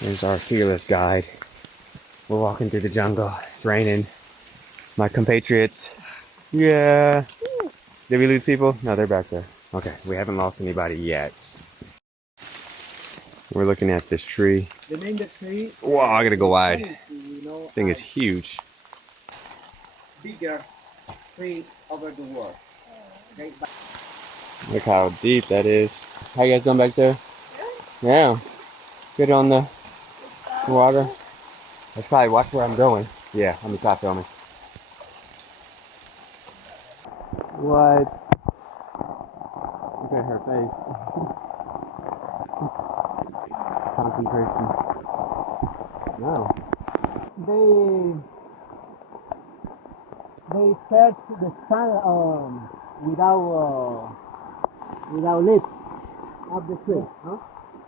There's our fearless guide. We're walking through the jungle. It's raining. My compatriots. Yeah. Did we lose people? No, they're back there. Okay, we haven't lost anybody yet. We're looking at this tree. The name of the tree. Wow, I gotta go wide. You know, Thing is huge. bigger tree over the world. Okay, but Look how deep that is. How you guys doing back there? Yeah. Good on the water. I should probably watch where I'm going. Yeah, let me stop filming. What? Look at her face. Concentration. No. they search the sun without lips of the tree. Huh?